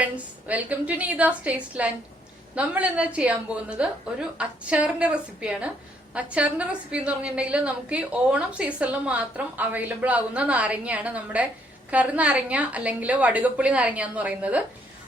Friends, welcome to Neetha's taste land. നമ്മൾ ഇന്ന് ചെയ്യാൻ പോകുന്നത് ഒരു അച്ചാറിന്റെ റെസിപ്പിയാണ്. അച്ചാറിന്റെ റെസിപ്പി എന്ന് പറഞ്ഞിട്ടുണ്ടെങ്കിൽ നമുക്ക് ഈ ഓണം സീസണിൽ മാത്രം അവൈലബിൾ ആകുന്ന നാരങ്ങയാണ് നമ്മുടെ കറി നാരങ്ങ അല്ലെങ്കിൽ വടുകപ്പുളി നാരങ്ങ എന്ന് പറയുന്നത്.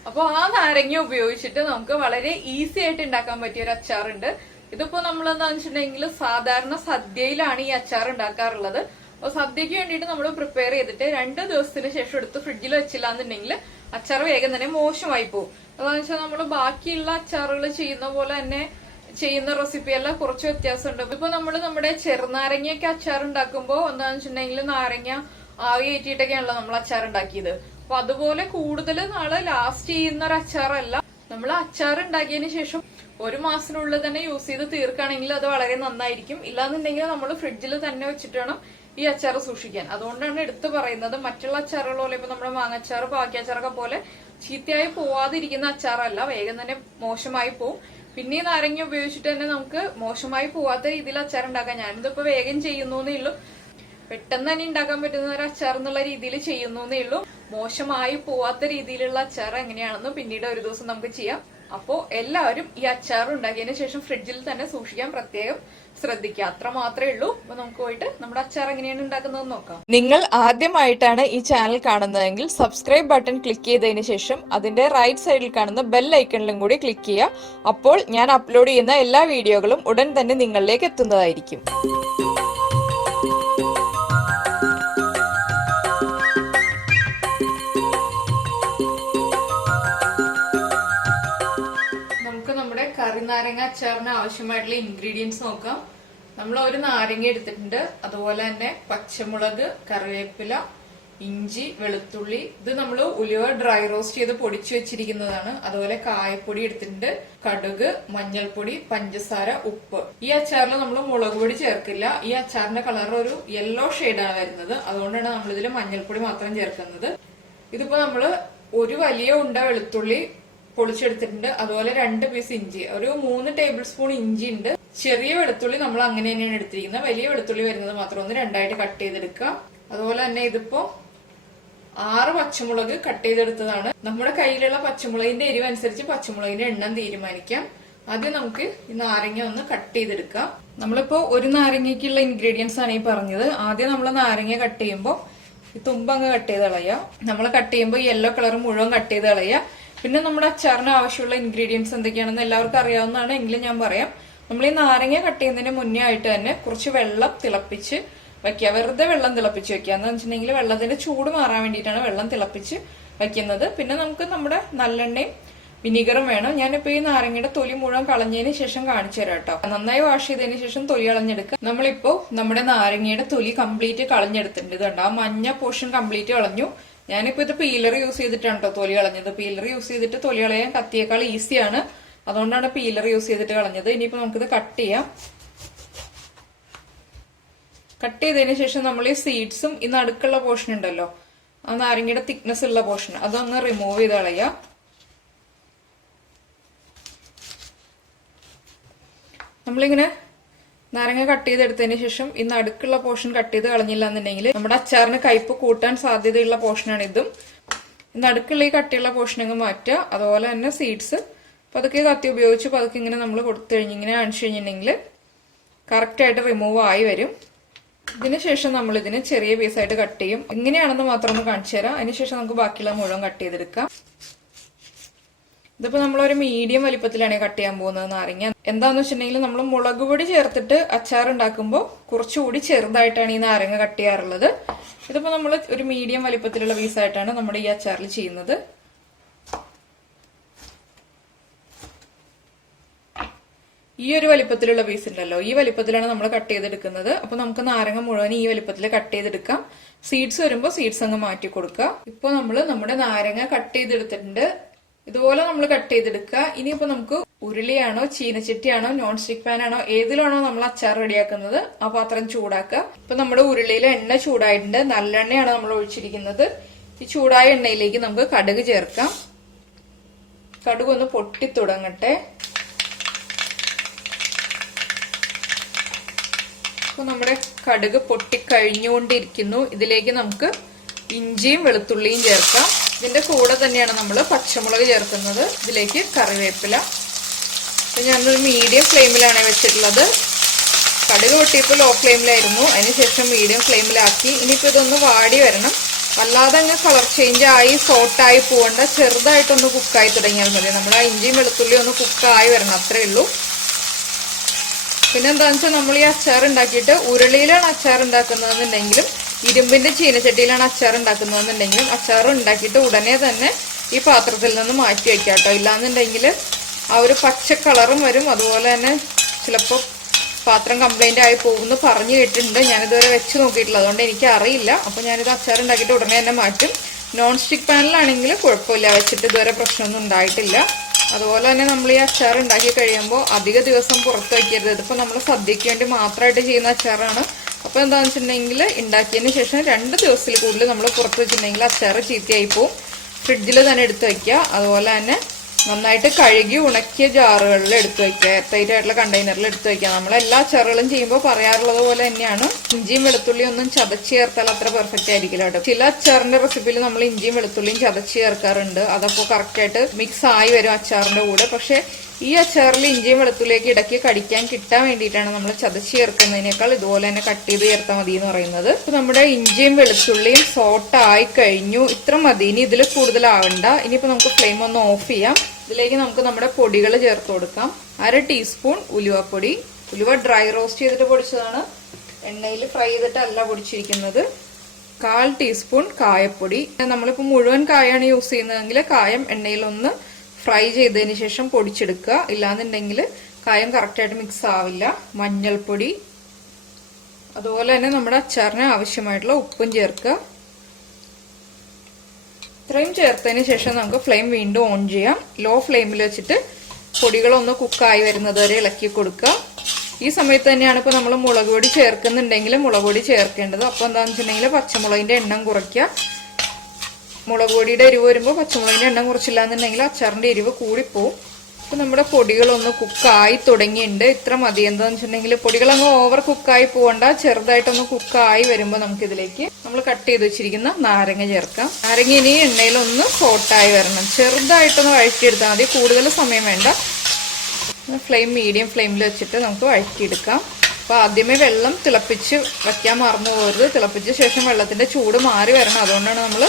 അപ്പോൾ ആ നാരങ്ങ ഉപയോഗിച്ചിട്ട് നമുക്ക് വളരെ ഈസി ആയിട്ട് ഉണ്ടാക്കാൻ പറ്റിയ ഒരു അച്ചാറുണ്ട്. ഇതിപ്പോ നമ്മൾ എന്താണെന്ന് വെച്ചിട്ടുണ്ടെങ്കിൽ സാധാരണ സദ്യയിലാണ് ഈ അച്ചാർ ഉണ്ടാക്കാറുള്ളത്. അപ്പൊ സദ്യക്ക് വേണ്ടിയിട്ട് നമ്മൾ പ്രിപ്പയർ ചെയ്തിട്ട് 2 ദിവസത്തിന് ശേഷം എടുത്ത് ഫ്രിഡ്ജിൽ വെച്ചില്ല എന്നുണ്ടെങ്കിൽ അച്ചാർ വേഗം തന്നെ മോശമായി പോകും. അതാണെന്ന് വെച്ചാൽ നമ്മൾ ബാക്കിയുള്ള അച്ചാറുകൾ ചെയ്യുന്ന പോലെ തന്നെ ചെയ്യുന്ന റെസിപ്പിയെല്ലാം കുറച്ച് വ്യത്യാസമുണ്ട്. ഇപ്പൊ നമ്മൾ നമ്മുടെ ചെറുനാരങ്ങയൊക്കെ അച്ചാർ ഉണ്ടാക്കുമ്പോൾ എന്താണെന്ന് വെച്ചിട്ടുണ്ടെങ്കിൽ നാരങ്ങ ആകെ ഏറ്റിട്ടൊക്കെയാണല്ലോ നമ്മൾ അച്ചാർ ഉണ്ടാക്കിയത്. അപ്പൊ അതുപോലെ കൂടുതൽ നാള് ലാസ്റ്റ് ചെയ്യുന്ന ഒരു അച്ചാറല്ല. നമ്മൾ അച്ചാർ ഉണ്ടാക്കിയതിന് ശേഷം 1 മാസത്തിനുള്ളിൽ തന്നെ യൂസ് ചെയ്ത് തീർക്കുകയാണെങ്കിൽ അത് വളരെ നന്നായിരിക്കും. ഇല്ലാന്നുണ്ടെങ്കിൽ നമ്മൾ ഫ്രിഡ്ജിൽ തന്നെ വെച്ചിട്ട് വേണം ഈ അച്ചാർ സൂക്ഷിക്കാൻ. അതുകൊണ്ടാണ് എടുത്തു പറയുന്നത്. മറ്റുള്ള അച്ചാറുകൾ പോലെ ഇപ്പൊ നമ്മുടെ മാങ്ങച്ചാറ് പാക്കിയച്ചാറൊക്കെ പോലെ ചീത്തയായി പോവാതിരിക്കുന്ന അച്ചാറല്ല, വേഗം തന്നെ മോശമായി പോവും. പിന്നെ ഈ നാരങ്ങ ഉപയോഗിച്ചിട്ട് തന്നെ നമുക്ക് മോശമായി പോവാത്ത രീതിയിൽ അച്ചാർ ഉണ്ടാക്കാം. ഞാനിതിപ്പോ വേഗം ചെയ്യുന്നേ ഉള്ളൂ, പെട്ടെന്ന് തന്നെ ഉണ്ടാക്കാൻ പറ്റുന്ന ഒരു അച്ചാർ എന്നുള്ള രീതിയിൽ ചെയ്യുന്നേ ഉള്ളൂ. മോശമായി പോവാത്ത രീതിയിലുള്ള അച്ചാർ എങ്ങനെയാണെന്ന് പിന്നീട് ഒരു ദിവസം നമുക്ക് ചെയ്യാം. അപ്പോ എല്ലാവരും ഈ അച്ചാർ ഉണ്ടാക്കിയതിനു ശേഷം ഫ്രിഡ്ജിൽ തന്നെ സൂക്ഷിക്കാൻ പ്രത്യേകം ശ്രദ്ധിക്കുക. അത്ര മാത്രമേ ഉള്ളൂ. അപ്പൊ നമുക്ക് പോയിട്ട് നമ്മുടെ അച്ചാർ എങ്ങനെയാണ് ഉണ്ടാക്കുന്നത് നോക്കാം. നിങ്ങൾ ആദ്യമായിട്ടാണ് ഈ ചാനൽ കാണുന്നതെങ്കിൽ സബ്സ്ക്രൈബ് ബട്ടൺ ക്ലിക്ക് ചെയ്തതിന് ശേഷം അതിന്റെ റൈറ്റ് സൈഡിൽ കാണുന്ന ബെൽ ഐക്കണിലും കൂടി ക്ലിക്ക് ചെയ്യുക. അപ്പോൾ ഞാൻ അപ്ലോഡ് ചെയ്യുന്ന എല്ലാ വീഡിയോകളും ഉടൻ തന്നെ നിങ്ങളിലേക്ക് എത്തുന്നതായിരിക്കും. കറി നാരങ്ങ അച്ചാറിന് ആവശ്യമായിട്ടുള്ള ഇൻഗ്രീഡിയൻസ് നോക്കാം. നമ്മൾ ഒരു നാരങ്ങ എടുത്തിട്ടുണ്ട്, അതുപോലെ തന്നെ പച്ചമുളക്, കറിവേപ്പില, ഇഞ്ചി, വെളുത്തുള്ളി. ഇത് നമ്മൾ ഉലുവ ഡ്രൈ റോസ്റ്റ് ചെയ്ത് പൊടിച്ചു വെച്ചിരിക്കുന്നതാണ്. അതുപോലെ കായപ്പൊടി എടുത്തിട്ടുണ്ട്, കടുക്, മഞ്ഞൾപ്പൊടി, പഞ്ചസാര, ഉപ്പ്. ഈ അച്ചാറിൽ നമ്മൾ മുളക് പൊടി ചേർക്കില്ല. ഈ അച്ചാറിന്റെ കളർ ഒരു യെല്ലോ ഷെയ്ഡാണ് വരുന്നത്. അതുകൊണ്ടാണ് നമ്മൾ ഇതിൽ മഞ്ഞൾപ്പൊടി മാത്രം ചേർക്കുന്നത്. ഇതിപ്പോ നമ്മള് ഒരു വലിയ ഉണ്ട വെളുത്തുള്ളി പൊളിച്ചെടുത്തിട്ടുണ്ട്, അതുപോലെ 2 പീസ് ഇഞ്ചി, ഒരു 3 ടേബിൾ സ്പൂൺ ഇഞ്ചി ഉണ്ട്. ചെറിയ വെളുത്തുള്ളി നമ്മൾ അങ്ങനെ തന്നെയാണ് എടുത്തിരിക്കുന്നത്. വലിയ വെളുത്തുള്ളി വരുന്നത് മാത്രം ഒന്ന് 2ആയിട്ട് കട്ട് ചെയ്തെടുക്കുക. അതുപോലെ തന്നെ ഇതിപ്പോ 6 പച്ചമുളക് കട്ട് ചെയ്തെടുത്തതാണ്. നമ്മുടെ കയ്യിലുള്ള പച്ചമുളകിന്റെ എരിവ് അനുസരിച്ച് പച്ചമുളകിന്റെ എണ്ണം തീരുമാനിക്കാം. ആദ്യം നമുക്ക് ഈ നാരങ്ങ ഒന്ന് കട്ട് ചെയ്തെടുക്കാം. നമ്മളിപ്പോ ഒരു നാരങ്ങയ്ക്കുള്ള ഇൻഗ്രീഡിയൻസ് ആണ് ഈ പറഞ്ഞത്. ആദ്യം നമ്മൾ നാരങ്ങ കട്ട് ചെയ്യുമ്പോൾ ഈ തുമ്പങ്ങ് കട്ട് ചെയ്ത് കളയുക. നമ്മൾ കട്ട് ചെയ്യുമ്പോൾ യെല്ലോ കളർ മുഴുവൻ കട്ട് ചെയ്ത് കളയുക. പിന്നെ നമ്മുടെ അച്ചാറിന് ആവശ്യമുള്ള ഇൻഗ്രീഡിയൻസ് എന്തൊക്കെയാണെന്ന് എല്ലാവർക്കും അറിയാവുന്നതാണ്, എങ്കിലും ഞാൻ പറയാം. നമ്മൾ ഈ നാരങ്ങ കട്ട് ചെയ്യുന്നതിന് മുന്നേ ആയിട്ട് തന്നെ കുറച്ച് വെള്ളം തിളപ്പിച്ച് വെക്കുക. വെറുതെ വെള്ളം തിളപ്പിച്ച് വെക്കുക. എന്ന് വെച്ചിട്ടുണ്ടെങ്കിൽ വെള്ളത്തിന്റെ ചൂട് മാറാൻ വേണ്ടിയിട്ടാണ് വെള്ളം തിളപ്പിച്ച് വെക്കുന്നത്. പിന്നെ നമുക്ക് നമ്മുടെ നല്ലെണ്ണയും വിനീഗറും വേണം. ഞാനിപ്പോ ഈ നാരങ്ങയുടെ തൊലി മുഴുവൻ കളഞ്ഞതിന് ശേഷം കാണിച്ചു തരാം കേട്ടോ. നന്നായി വാഷ് ചെയ്തതിന് ശേഷം തൊലി കളഞ്ഞെടുക്കുക. നമ്മളിപ്പോ നമ്മുടെ നാരങ്ങയുടെ തൊലി കംപ്ലീറ്റ് കളഞ്ഞെടുത്തിട്ടുണ്ട്. ഇതുണ്ട്, ആ മഞ്ഞ പോർഷൻ കംപ്ലീറ്റ് കളഞ്ഞു. ഞാനിപ്പോ ഇത് പീലർ യൂസ് ചെയ്തിട്ടാണ് കേട്ടോ തൊലി കളഞ്ഞത്. പീലർ യൂസ് ചെയ്തിട്ട് തൊലി കളയാൻ കത്തിയേക്കാൾ ഈസിയാണ്, അതുകൊണ്ടാണ് പീലർ യൂസ് ചെയ്തിട്ട് കളഞ്ഞത്. ഇനിയിപ്പോ നമുക്കിത് കട്ട് ചെയ്യാം. കട്ട് ചെയ്തതിന് ശേഷം നമ്മൾ ഈ സീഡ്സും ഈ നടുക്കുള്ള പോർഷൻ ഉണ്ടല്ലോ, ആ നാരങ്ങയുടെ തിക്നെസ് ഉള്ള പോർഷൻ, അതൊന്ന് റിമൂവ് ചെയ്ത് കളയാം. നമ്മളിങ്ങനെ നാരങ്ങ കട്ട് ചെയ്തെടുത്തതിന് ശേഷം ഈ നടുക്കുള്ള പോർഷൻ കട്ട് ചെയ്ത് കളഞ്ഞില്ല എന്നുണ്ടെങ്കിൽ നമ്മുടെ അച്ചാറിന് കയ്പ് കൂട്ടാൻ സാധ്യതയുള്ള പോർഷനാണ് ഇതും. നടുക്കുള്ള ഈ കട്ടിയുള്ള പോർഷനങ്ങ് മാറ്റുക. അതുപോലെ തന്നെ സീഡ്സ് പതുക്കെ കത്തി ഉപയോഗിച്ച് പതുക്കെ ഇങ്ങനെ നമ്മൾ കൊടുത്തു കഴിഞ്ഞ് ഇങ്ങനെ കാണിച്ചു കഴിഞ്ഞിട്ടുണ്ടെങ്കിൽ കറക്റ്റായിട്ട് റിമൂവ് ആയി വരും. ഇതിനുശേഷം നമ്മൾ ഇതിന് ചെറിയ പീസായിട്ട് കട്ട് ചെയ്യും. എങ്ങനെയാണെന്ന് മാത്രം ഒന്ന് കാണിച്ചു തരാം. അതിനുശേഷം നമുക്ക് ബാക്കിയുള്ള മുഴുവൻ കട്ട് ചെയ്തെടുക്കാം. ഇതിപ്പോ നമ്മളൊരു മീഡിയം വലിപ്പത്തിലാണ് കട്ട് ചെയ്യാൻ പോകുന്നത് നാരങ്ങ. എന്താന്ന് വെച്ചിട്ടുണ്ടെങ്കിൽ നമ്മൾ മുളക് പൊടി ചേർത്തിട്ട് അച്ചാർ ഉണ്ടാക്കുമ്പോൾ കുറച്ചുകൂടി ചെറുതായിട്ടാണ് ഈ നാരങ്ങ കട്ട് ചെയ്യാറുള്ളത്. ഇതിപ്പോ നമ്മൾ ഒരു മീഡിയം വലിപ്പത്തിലുള്ള പീസായിട്ടാണ് നമ്മുടെ ഈ അച്ചാറിൽ ചെയ്യുന്നത്. ഈ ഒരു വലിപ്പത്തിലുള്ള പീസ് ഉണ്ടല്ലോ, ഈ വലിപ്പത്തിലാണ് നമ്മൾ കട്ട് ചെയ്തെടുക്കുന്നത്. അപ്പൊ നമുക്ക് നാരങ്ങ മുഴുവൻ ഈ വലിപ്പത്തിൽ കട്ട് ചെയ്തെടുക്കാം. സീഡ്സ് വരുമ്പോൾ സീഡ്സ് അങ്ങ് മാറ്റി കൊടുക്കുക. ഇപ്പൊ നമ്മൾ നമ്മുടെ നാരങ്ങ കട്ട് ചെയ്തെടുത്തിട്ടുണ്ട്. ഇതുപോലെ നമ്മൾ കട്ട് ചെയ്തെടുക്കുക. ഇനിയിപ്പോ നമുക്ക് ഉരുളിയാണോ ചീനച്ചട്ടിയാണോ നോൺ സ്റ്റിക് പാൻ ആണോ ഏതിലാണോ നമ്മൾ അച്ചാർ റെഡിയാക്കുന്നത് ആ പാത്രം ചൂടാക്കുക. ഇപ്പൊ നമ്മുടെ ഉരുളിയിൽ എണ്ണ ചൂടായിട്ടുണ്ട്. നല്ലെണ്ണയാണ് നമ്മൾ ഒഴിച്ചിരിക്കുന്നത്. ഈ ചൂടായ എണ്ണയിലേക്ക് നമുക്ക് കടുക് ചേർക്കാം. കടുക് ഒന്ന് പൊട്ടി തുടങ്ങട്ടെ. അപ്പൊ നമ്മുടെ കടുക് പൊട്ടിക്കഴിഞ്ഞുകൊണ്ടിരിക്കുന്നു. ഇതിലേക്ക് നമുക്ക് ഇഞ്ചിയും വെളുത്തുള്ളിയും ചേർക്കാം. ഇതിന്റെ കൂടെ തന്നെയാണ് നമ്മൾ പച്ചമുളക് ചേർക്കുന്നത്. ഇതിലേക്ക് കറിവേപ്പില. ഞാനൊരു മീഡിയം ഫ്ലെയിമിലാണ് വെച്ചിട്ടുള്ളത്. കടുക് പൊട്ടിയപ്പോൾ ലോ ഫ്ലെയിമിലായിരുന്നു, അതിനുശേഷം മീഡിയം ഫ്ലെയിമിലാക്കി. ഇനിയിപ്പോൾ ഇതൊന്ന് വാടി വരണം. വല്ലാതെ അങ്ങ് കളർ ചേഞ്ച് ആയി സോട്ടായി പോകണ്ട, ചെറുതായിട്ടൊന്ന് കുക്കായി തുടങ്ങിയാൽ മതി. നമ്മുടെ ഇഞ്ചിയും വെളുത്തുള്ളിയും ഒന്ന് കുക്കായി വരണം, അത്രേ ഉള്ളൂ. പിന്നെ എന്താണെന്ന് വെച്ചാൽ നമ്മൾ ഈ അച്ചാർ ഉണ്ടാക്കിയിട്ട് ഉരുളിയിലാണ് അച്ചാർ ഉണ്ടാക്കുന്നതെന്നുണ്ടെങ്കിലും ഇരുമ്പിന്റെ ചീനച്ചട്ടിയിലാണ് അച്ചാർ ഉണ്ടാക്കുന്നതെന്നുണ്ടെങ്കിലും അച്ചാർ ഉണ്ടാക്കിയിട്ട് ഉടനെ തന്നെ ഈ പാത്രത്തിൽ നിന്ന് മാറ്റി വെക്കാം കേട്ടോ. ഇല്ലാന്നുണ്ടെങ്കിൽ ആ ഒരു പച്ച കളറും വരും. അതുപോലെ തന്നെ ചിലപ്പോൾ പാത്രം കംപ്ലൈന്റ് ആയി പോകുമെന്ന് പറഞ്ഞു കേട്ടിട്ടുണ്ട്. ഞാനിതുവരെ വെച്ച് നോക്കിയിട്ടില്ല, അതുകൊണ്ട് എനിക്ക് അറിയില്ല. അപ്പോൾ ഞാനിത് അച്ചാർ ഉണ്ടാക്കിയിട്ട് ഉടനെ തന്നെ മാറ്റും. നോൺ സ്റ്റിക്ക് പാനിലാണെങ്കിൽ കുഴപ്പമില്ല, വെച്ചിട്ട് ഇതുവരെ പ്രശ്നമൊന്നും ഉണ്ടായിട്ടില്ല. അതുപോലെ തന്നെ നമ്മൾ ഈ അച്ചാർ ഉണ്ടാക്കി കഴിയുമ്പോൾ അധിക ദിവസം പുറത്ത് വയ്ക്കരുത്. ഇതിപ്പോൾ നമ്മൾ സദ്യക്ക് വേണ്ടി മാത്രമായിട്ട് ചെയ്യുന്ന അച്ചാറാണ്. അപ്പോൾ എന്താണെന്ന് വെച്ചിട്ടുണ്ടെങ്കിൽ ഉണ്ടാക്കിയതിന് ശേഷം 2 ദിവസത്തിൽ കൂടുതൽ നമ്മൾ പുറത്ത് വെച്ചിട്ടുണ്ടെങ്കിൽ അച്ചാർ ചീത്തയായി പോവും. ഫ്രിഡ്ജിൽ തന്നെ എടുത്ത് വയ്ക്കുക. അതുപോലെ തന്നെ നന്നായിട്ട് കഴുകി ഉണക്കിയ ജാറുകളിൽ എടുത്ത് വയ്ക്കുക, എയർടൈറ്റ് ആയിട്ടുള്ള കണ്ടെയ്നറിൽ എടുത്ത് വയ്ക്കുക. നമ്മൾ എല്ലാ അച്ചാറുകളും ചെയ്യുമ്പോൾ പറയാറുള്ളത് പോലെ തന്നെയാണ്, ഇഞ്ചിയും വെളുത്തുള്ളിയും ഒന്നും ചതച്ച് ചേർത്താൽ അത്ര പെർഫെക്റ്റ് ആയിരിക്കില്ല കേട്ടോ. ചില അച്ചാറിന്റെ റെസിപ്പിയിൽ നമ്മൾ ഇഞ്ചിയും വെളുത്തുള്ളിയും ചതച്ച് ചേർക്കാറുണ്ട്. അതപ്പോൾ കറക്റ്റായിട്ട് മിക്സ് ആയി വരും അച്ചാറിന്റെ കൂടെ. പക്ഷെ ഈ അച്ചാറിൽ ഇഞ്ചിയും വെളുത്തുള്ളിയൊക്കെ ഇടയ്ക്ക് കടിക്കാൻ കിട്ടാൻ വേണ്ടിയിട്ടാണ് നമ്മൾ ചതച്ച് ചേർക്കുന്നതിനേക്കാൾ ഇതുപോലെ തന്നെ കട്ട് ചെയ്ത് ചേർത്താൽ മതി എന്ന് പറയുന്നത്. ഇപ്പൊ നമ്മുടെ ഇഞ്ചിയും വെളുത്തുള്ളിയും സോട്ടായി കഴിഞ്ഞു. ഇത്ര മതി, ഇനി ഇതിൽ കൂടുതലാവണ്ട. ഇനിയിപ്പോ നമുക്ക് ഫ്ലെയിം ഒന്ന് ഓഫ് ചെയ്യാം. ഇതിലേക്ക് നമുക്ക് നമ്മുടെ പൊടികൾ ചേർത്ത് കൊടുക്കാം. 1/2 ടീസ്പൂൺ ഉലുവപ്പൊടി. ഉലുവ ഡ്രൈ റോസ്റ്റ് ചെയ്തിട്ട് പൊടിച്ചതാണ്, എണ്ണയിൽ ഫ്രൈ ചെയ്തിട്ടല്ല പൊടിച്ചിരിക്കുന്നത്. 1/4 ടീസ്പൂൺ കായപ്പൊടി. നമ്മളിപ്പോൾ മുഴുവൻ കായാണ് യൂസ് ചെയ്യുന്നതെങ്കിൽ കായം എണ്ണയിൽ ഒന്ന് ഫ്രൈ ചെയ്തതിന് ശേഷം പൊടിച്ചെടുക്കുക. ഇല്ലാന്നുണ്ടെങ്കിൽ കായം കറക്റ്റായിട്ട് മിക്സ് ആവില്ല. മഞ്ഞൾപ്പൊടി. അതുപോലെ തന്നെ നമ്മുടെ അച്ചാറിന് ആവശ്യമായിട്ടുള്ള ഉപ്പും ചേർക്കുക. ഇത്രയും ചേർത്തതിന് ശേഷം നമുക്ക് ഫ്ലെയിം വീണ്ടും ഓൺ ചെയ്യാം. ലോ ഫ്ലെയിമിൽ വെച്ചിട്ട് പൊടികളൊന്ന് കുക്കായി വരുന്നത് വരെ ഇളക്കി കൊടുക്കുക. ഈ സമയത്ത് തന്നെയാണ് ഇപ്പോൾ നമ്മൾ മുളക് പൊടി ചേർക്കുന്നുണ്ടെങ്കിൽ മുളക് പൊടി ചേർക്കേണ്ടത്. അപ്പോൾ എന്താണെന്ന് വെച്ചിട്ടുണ്ടെങ്കിൽ പച്ചമുളകിന്റെ എണ്ണം കുറയ്ക്കുക. മുളക് പൊടിയുടെ എരിവ് വരുമ്പോൾ പച്ചമുളകിന്റെ എണ്ണം കുറച്ചില്ല എന്നുണ്ടെങ്കിൽ അച്ചാറിന്റെ എരിവ് കൂടിപ്പോവും. അപ്പൊ നമ്മുടെ പൊടികളൊന്ന് കുക്കായി തുടങ്ങിയിട്ടുണ്ട്. ഇത്ര മതി. എന്താണെന്ന് വെച്ചിട്ടുണ്ടെങ്കിൽ പൊടികളങ്ങ് ഓവർ കുക്കായി പോകണ്ട, ചെറുതായിട്ടൊന്ന് കുക്കായി വരുമ്പോൾ നമുക്കിതിലേക്ക് നമ്മൾ കട്ട് ചെയ്ത് വെച്ചിരിക്കുന്ന നാരങ്ങ ചേർക്കാം. നാരങ്ങ ഇനി എണ്ണയിലൊന്ന് സോട്ടായി വരണം. ചെറുതായിട്ടൊന്ന് വഴറ്റിയെടുത്താൽ മതി, കൂടുതൽ സമയം വേണ്ട. ഫ്ലെയിം മീഡിയം ഫ്ലെയിമിൽ വെച്ചിട്ട് നമുക്ക് വഴറ്റിയെടുക്കാം. അപ്പൊ ആദ്യമേ വെള്ളം തിളപ്പിച്ച് വെക്കാൻ മറന്നു പോകരുത്. തിളപ്പിച്ച ശേഷം വെള്ളത്തിന്റെ ചൂട് മാറി വരണം. അതുകൊണ്ടാണ് നമ്മൾ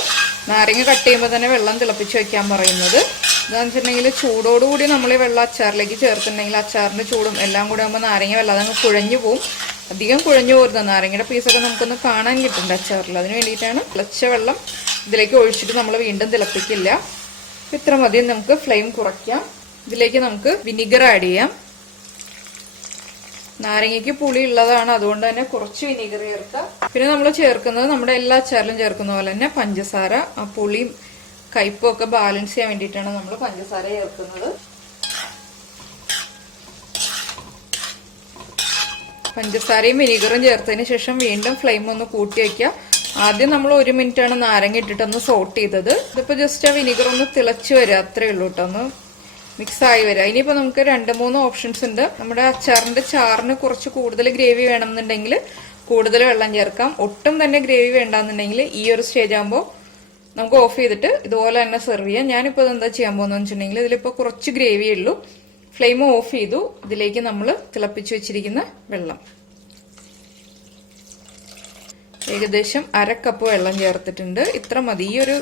നാരങ്ങ കട്ട് ചെയ്യുമ്പോൾ തന്നെ വെള്ളം തിളപ്പിച്ച് വെക്കാൻ പറയുന്നത്. എന്താണെന്ന് വെച്ചിട്ടുണ്ടെങ്കിൽ ചൂടോടുകൂടി നമ്മൾ ഈ വെള്ളം അച്ചാറിലേക്ക് ചേർത്തിട്ടുണ്ടെങ്കിൽ അച്ചാറിന്റെ ചൂടും എല്ലാം കൂടെ ആകുമ്പോൾ നാരങ്ങ വല്ലാതെ അങ്ങ് കുഴഞ്ഞു പോവും. അധികം കുഴഞ്ഞു പോരുന്നത്, നാരങ്ങയുടെ പീസൊക്കെ നമുക്കൊന്ന് കാണാൻ കിട്ടുന്നുണ്ട് അച്ചാറിൽ. അതിന് വേണ്ടിയിട്ടാണ് തിളച്ച വെള്ളം ഇതിലേക്ക് ഒഴിച്ചിട്ട് നമ്മൾ വീണ്ടും തിളപ്പിക്കില്ല. ഇത്ര മതി. നമുക്ക് ഫ്ലെയിം കുറയ്ക്കാം. ഇതിലേക്ക് നമുക്ക് വിനിഗർ ആഡ് ചെയ്യാം. നാരങ്ങയ്ക്ക് പുളി ഉള്ളതാണ്, അതുകൊണ്ട് തന്നെ കുറച്ച് വിനീഗർ ചേർക്കാം. പിന്നെ നമ്മൾ ചേർക്കുന്നത് നമ്മുടെ എല്ലാ അച്ചാറിലും ചേർക്കുന്ന പോലെ തന്നെ പഞ്ചസാര. ആ പുളിയും കയ്പും ഒക്കെ ബാലൻസ് ചെയ്യാൻ വേണ്ടിയിട്ടാണ് നമ്മൾ പഞ്ചസാര ചേർക്കുന്നത്. പഞ്ചസാരയും വിനീഗറും ചേർത്തതിന് ശേഷം വീണ്ടും ഫ്ലെയിം ഒന്ന് കൂട്ടി വയ്ക്കുക. ആദ്യം നമ്മൾ 1 മിനിറ്റാണ് നാരങ്ങ ഇട്ടിട്ടൊന്ന് സോട്ട് ചെയ്തത്. ഇതിപ്പോ ജസ്റ്റ് ആ വിനീഗർ ഒന്ന് തിളച്ചു വരിക, അത്രേ ഉള്ളൂ കേട്ടോ. ഒന്ന് മിക്സ് ആയി വരിക. ഇനിയിപ്പോ നമുക്ക് 2-3 ഓപ്ഷൻസ് ഉണ്ട്. നമ്മുടെ അച്ചാറിന്റെ ചാറിന് കുറച്ച് കൂടുതൽ ഗ്രേവി വേണമെന്നുണ്ടെങ്കിൽ കൂടുതൽ വെള്ളം ചേർക്കാം. ഒട്ടും തന്നെ ഗ്രേവി വേണ്ടെന്നുണ്ടെങ്കിൽ ഈ ഒരു സ്റ്റേജ് ആകുമ്പോൾ നമുക്ക് ഓഫ് ചെയ്തിട്ട് ഇതുപോലെ തന്നെ സെർവ് ചെയ്യാം. ഞാനിപ്പോൾ എന്താ ചെയ്യാൻ പോകുന്നത് വെച്ചിട്ടുണ്ടെങ്കിൽ ഇതിലിപ്പോൾ കുറച്ച് ഗ്രേവിയേ ഉള്ളൂ. ഫ്ലെയിം ഓഫ് ചെയ്തു. ഇതിലേക്ക് നമ്മൾ തിളപ്പിച്ച് വെച്ചിരിക്കുന്ന വെള്ളം ഏകദേശം 1/2 കപ്പ് വെള്ളം ചേർത്തിട്ടുണ്ട്. ഇത്ര മതി. ഈ ഒരു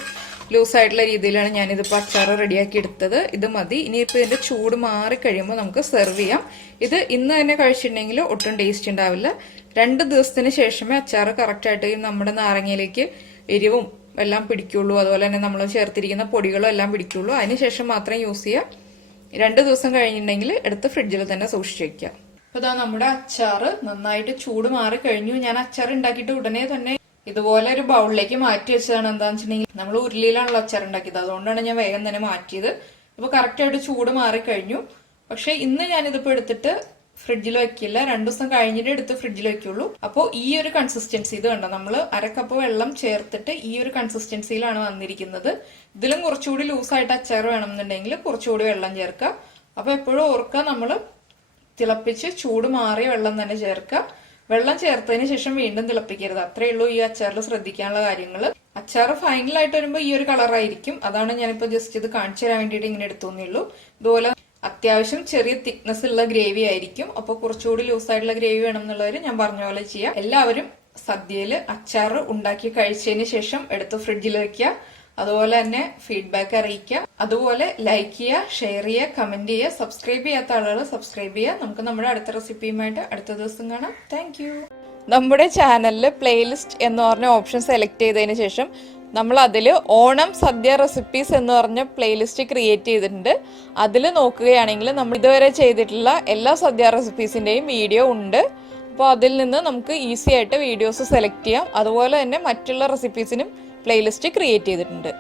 ലൂസായിട്ടുള്ള രീതിയിലാണ് ഞാനിതിപ്പോൾ അച്ചാർ റെഡിയാക്കി എടുത്തത്. ഇത് മതി. ഇനിയിപ്പോൾ ഇതിന്റെ ചൂട് മാറി കഴിയുമ്പോൾ നമുക്ക് സെർവ് ചെയ്യാം. ഇത് ഇന്ന് തന്നെ കഴിച്ചിട്ടുണ്ടെങ്കിൽ ഒട്ടും ടേസ്റ്റ് ഉണ്ടാവില്ല. 2 ദിവസത്തിന് ശേഷമേ അച്ചാർ കറക്റ്റായിട്ട് നമ്മുടെ നാരങ്ങയിലേക്ക് എരിവും എല്ലാം പിടിക്കുള്ളൂ. അതുപോലെ തന്നെ നമ്മൾ ചേർത്തിരിക്കുന്ന പൊടികളും എല്ലാം പിടിക്കുള്ളൂ. അതിനുശേഷം മാത്രം യൂസ് ചെയ്യാം. 2 ദിവസം കഴിഞ്ഞിട്ടുണ്ടെങ്കിൽ എടുത്ത് ഫ്രിഡ്ജിൽ തന്നെ സൂക്ഷിച്ചു വെക്കാം. അപ്പൊ ഇതാ നമ്മുടെ അച്ചാർ നന്നായിട്ട് ചൂട് മാറി കഴിഞ്ഞു. ഞാൻ അച്ചാർ ഉണ്ടാക്കിയിട്ട് ഉടനെ തന്നെ ഇതുപോലെ ഒരു ബൗളിലേക്ക് മാറ്റി വെച്ചതാണ്. എന്താണെന്ന് വെച്ചിട്ടുണ്ടെങ്കിൽ നമ്മൾ ഉരുളിയിലാണല്ലോ അച്ചാർ ഉണ്ടാക്കിയത്, അതുകൊണ്ടാണ് ഞാൻ വേഗം തന്നെ മാറ്റിയത്. ഇപ്പൊ കറക്റ്റായിട്ട് ചൂട് മാറി കഴിഞ്ഞു. പക്ഷെ ഇന്ന് ഞാനിതിപ്പോ എടുത്തിട്ട് ഫ്രിഡ്ജിൽ വെക്കില്ല, 2 ദിവസം കഴിഞ്ഞിട്ട് എടുത്ത് ഫ്രിഡ്ജിൽ വെക്കുള്ളൂ. അപ്പോൾ ഈ ഒരു കൺസിസ്റ്റൻസി ഇത് കണ്ടോ, നമ്മൾ 1/2 കപ്പ് വെള്ളം ചേർത്തിട്ട് ഈ ഒരു കൺസിസ്റ്റൻസിയിലാണ് വന്നിരിക്കുന്നത്. ഇതിലും കുറച്ചുകൂടി ലൂസായിട്ട് അച്ചാർ വേണമെന്നുണ്ടെങ്കിൽ കുറച്ചുകൂടി വെള്ളം ചേർക്കുക. അപ്പൊ എപ്പോഴും ഓർക്കുക, നമ്മൾ തിളപ്പിച്ച് ചൂട് മാറിയ വെള്ളം തന്നെ ചേർക്കുക. വെള്ളം ചേർത്തതിന് ശേഷം വീണ്ടും തിളപ്പിക്കരുത്. അത്രേ ഉള്ളൂ ഈ അച്ചാറിൽ ശ്രദ്ധിക്കാനുള്ള കാര്യങ്ങൾ. അച്ചാർ ഫൈനലായിട്ട് വരുമ്പോൾ ഈ ഒരു കളറായിരിക്കും. അതാണ് ഞാനിപ്പോ ജസ്റ്റ് ഇത് കാണിച്ചു തരാൻ വേണ്ടിയിട്ട് ഇങ്ങനെ എടുത്തോന്നേ ഉള്ളൂ. ഇതുപോലെ അത്യാവശ്യം ചെറിയ തിക്നെസ് ഉള്ള ഗ്രേവി ആയിരിക്കും. അപ്പൊ കുറച്ചുകൂടി ലൂസായിട്ടുള്ള ഗ്രേവി വേണം എന്നുള്ളവര് ഞാൻ പറഞ്ഞ പോലെ ചെയ്യാം. എല്ലാവരും സദ്യയില് അച്ചാർ ഉണ്ടാക്കി കഴിച്ചതിന് ശേഷം എടുത്ത് ഫ്രിഡ്ജിൽ വെക്കുക. അതുപോലെ തന്നെ ഫീഡ്ബാക്ക് അറിയിക്കുക. അതുപോലെ ലൈക്ക് ചെയ്യുക, ഷെയർ ചെയ്യുക, കമന്റ് ചെയ്യുക. സബ്സ്ക്രൈബ് ചെയ്യാത്ത ആളുകൾ സബ്സ്ക്രൈബ് ചെയ്യുക. നമുക്ക് നമ്മുടെ അടുത്ത റെസിപ്പിയുമായിട്ട് അടുത്ത ദിവസം കാണാം. താങ്ക് നമ്മുടെ ചാനലിൽ പ്ലേലിസ്റ്റ് എന്ന് പറഞ്ഞ ഓപ്ഷൻ സെലക്ട് ചെയ്തതിന് ശേഷം നമ്മൾ അതിൽ ഓണം സദ്യ റെസിപ്പീസ് എന്ന് പറഞ്ഞ പ്ലേലിസ്റ്റ് ക്രിയേറ്റ് ചെയ്തിട്ടുണ്ട്. അതിൽ നോക്കുകയാണെങ്കിൽ നമ്മൾ ഇതുവരെ ചെയ്തിട്ടുള്ള എല്ലാ സദ്യ റെസിപ്പീസിൻ്റെയും വീഡിയോ ഉണ്ട്. അപ്പോൾ അതിൽ നിന്ന് നമുക്ക് ഈസി ആയിട്ട് വീഡിയോസ് സെലക്ട് ചെയ്യാം. അതുപോലെ തന്നെ മറ്റുള്ള റെസിപ്പീസിനും പ്ലേലിസ്റ്റ് ക്രിയേറ്റ് ചെയ്തിട്ടുണ്ട്.